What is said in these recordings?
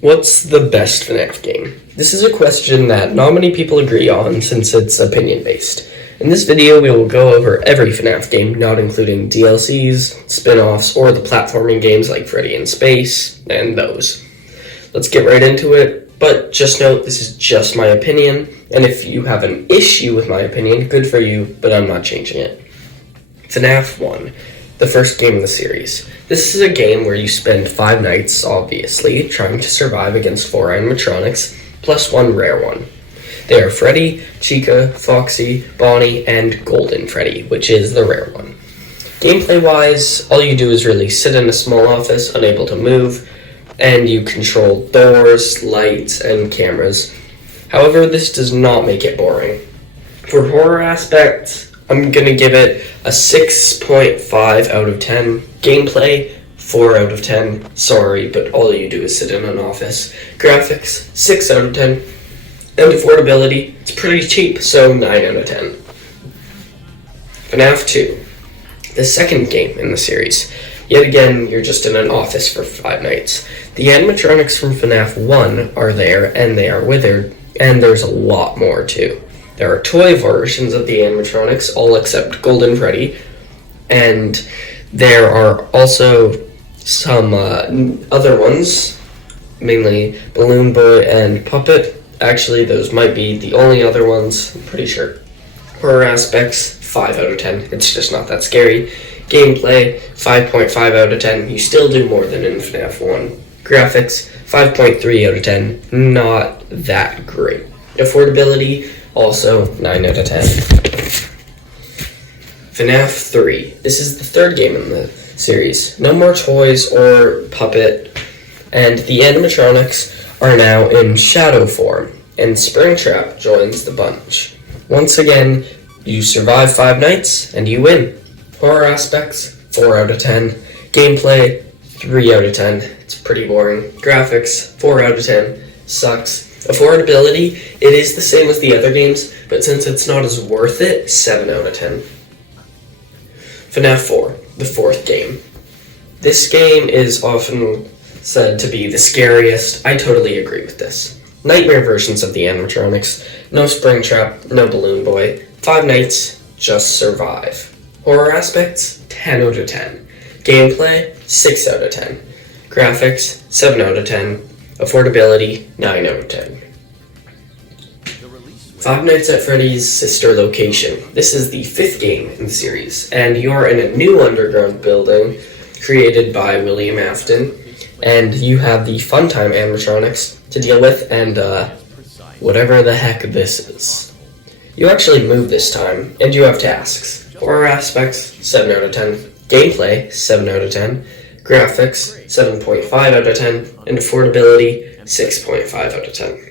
What's the best FNAF game? This is a question that not many people agree on since it's opinion-based. In this video, we will go over every FNAF game, not including DLCs, spin-offs, or the platforming games like Freddy in Space, and those. Let's get right into it, but just note this is just my opinion, and if you have an issue with my opinion, good for you, but I'm not changing it. FNAF 1. The first game in the series. This is a game where you spend 5 nights, obviously, trying to survive against 4 animatronics, plus 1 rare one. They are Freddy, Chica, Foxy, Bonnie, and Golden Freddy, which is the rare one. Gameplay-wise, all you do is really sit in a small office, unable to move, and you control doors, lights, and cameras. However, this does not make it boring. For horror aspects, I'm going to give it a 6.5 out of 10. Gameplay, 4 out of 10. Sorry, but all you do is sit in an office. Graphics, 6 out of 10. And affordability, it's pretty cheap, so 9 out of 10. FNAF 2. The second game in the series. Yet again, you're just in an office for 5 nights. The animatronics from FNAF 1 are there, and they are withered, and there's a lot more too. There are toy versions of the animatronics, all except Golden Freddy, and there are also some other ones, mainly Balloon Boy and Puppet. Actually, those might be the only other ones, I'm pretty sure. Horror aspects, 5 out of 10. It's just not that scary. Gameplay, 5.5 out of 10. You still do more than in FNAF 1. Graphics, 5.3 out of 10. Not that great. Affordability, also 9 out of 10. FNAF 3. This is the third game in the series. No more toys or Puppet, and the animatronics are now in shadow form, and Springtrap joins the bunch. Once again, you survive 5 nights, and you win. Horror aspects, 4 out of 10. Gameplay, 3 out of 10. It's pretty boring. Graphics, 4 out of 10. Sucks. Affordability, it is the same as the other games, but since it's not as worth it, 7 out of 10. FNAF 4, the fourth game. This game is often said to be the scariest. I totally agree with this. Nightmare versions of the animatronics, no Springtrap, no Balloon Boy, 5 nights, just survive. Horror aspects, 10 out of 10. Gameplay, 6 out of 10. Graphics, 7 out of 10. Affordability, 9 out of 10. Five Nights at Freddy's Sister Location. This is the 5th game in the series, and you're in a new underground building created by William Afton, and you have the Funtime animatronics to deal with, and whatever the heck this is. You actually move this time, and you have tasks. Horror aspects, 7 out of 10. Gameplay, 7 out of 10. Graphics, 7.5 out of 10, and affordability, 6.5 out of 10.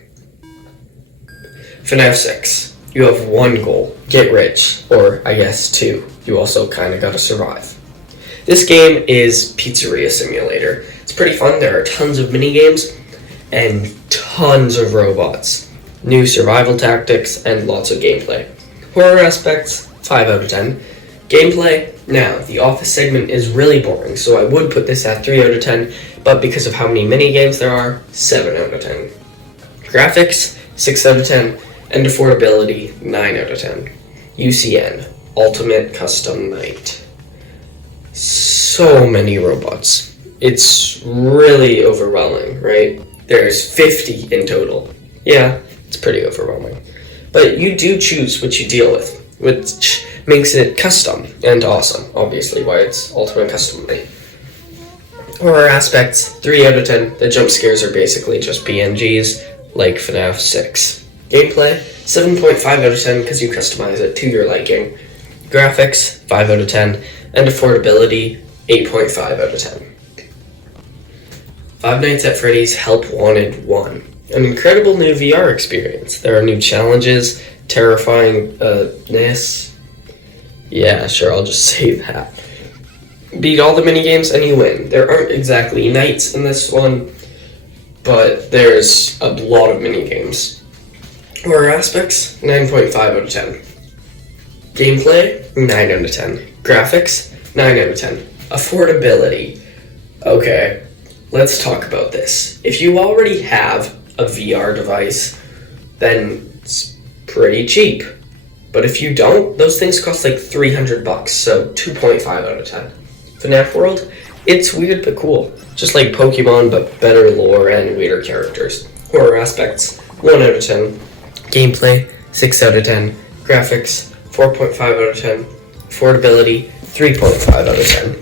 FNAF 6. You have 1 goal, get rich, or I guess 2. You also kinda gotta survive. This game is Pizzeria Simulator. It's pretty fun, there are tons of mini-games, and tons of robots. New survival tactics, and lots of gameplay. Horror aspects, 5 out of 10. Gameplay, now, the office segment is really boring, so I would put this at 3 out of 10, but because of how many mini-games there are, 7 out of 10. Graphics, 6 out of 10, and affordability, 9 out of 10. UCN, Ultimate Custom Night. So many robots. It's really overwhelming, right? There's 50 in total. Yeah, it's pretty overwhelming. But you do choose what you deal with, which makes it custom and awesome, obviously why it's Ultimate Custom Night. Horror aspects, 3 out of 10. The jump scares are basically just PNGs, like FNAF 6. Gameplay, 7.5 out of 10 because you customize it to your liking. Graphics, 5 out of 10. And affordability, 8.5 out of 10. Five Nights at Freddy's Help Wanted 1. An incredible new VR experience. There are new challenges, terrifyingness. Yeah, sure, I'll just say that. Beat all the minigames and you win. There aren't exactly nights in this one, but there's a lot of minigames. Horror aspects, 9.5 out of 10. Gameplay, 9 out of 10. Graphics, 9 out of 10. Affordability, okay. let's talk about this. If you already have a VR device, then it's pretty cheap. But if you don't, those things cost like $300, so 2.5 out of 10. FNAF World, it's weird but cool. Just like Pokemon, but better lore and weirder characters. Horror aspects, 1 out of 10. Gameplay, 6 out of 10. Graphics, 4.5 out of 10. Affordability, 3.5 out of 10.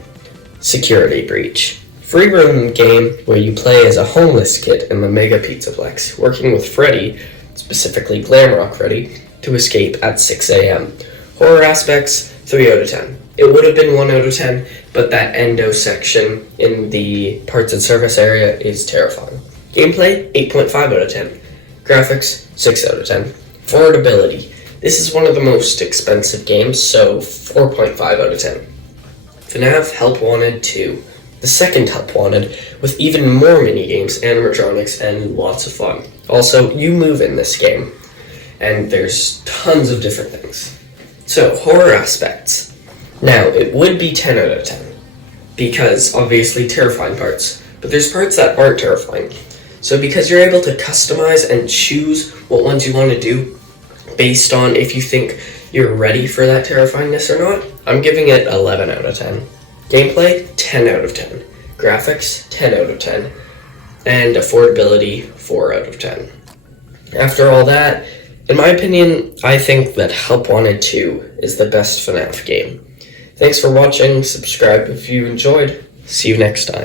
Security breach. Free roam game where you play as a homeless kid in the Mega Pizzaplex, working with Freddy, specifically Glamrock Freddy, to escape at 6 a.m. Horror aspects, 3 out of 10. It would have been 1 out of 10, but that endo section in the parts and service area is terrifying. Gameplay, 8.5 out of 10. Graphics, 6 out of 10. Affordability. This is one of the most expensive games, so 4.5 out of 10. FNAF Help Wanted 2. The second Help Wanted, with even more mini-games, animatronics, and lots of fun. Also, you move in this game, and there's tons of different things. So, horror aspects. Now, it would be 10 out of 10, because obviously terrifying parts, but there's parts that aren't terrifying. So because you're able to customize and choose what ones you want to do based on if you think you're ready for that terrifyingness or not, I'm giving it 11 out of 10. Gameplay, 10 out of 10. Graphics, 10 out of 10. And affordability, 4 out of 10. After all that, in my opinion, I think that Help Wanted 2 is the best FNAF game. Thanks for watching, subscribe if you enjoyed. See you next time.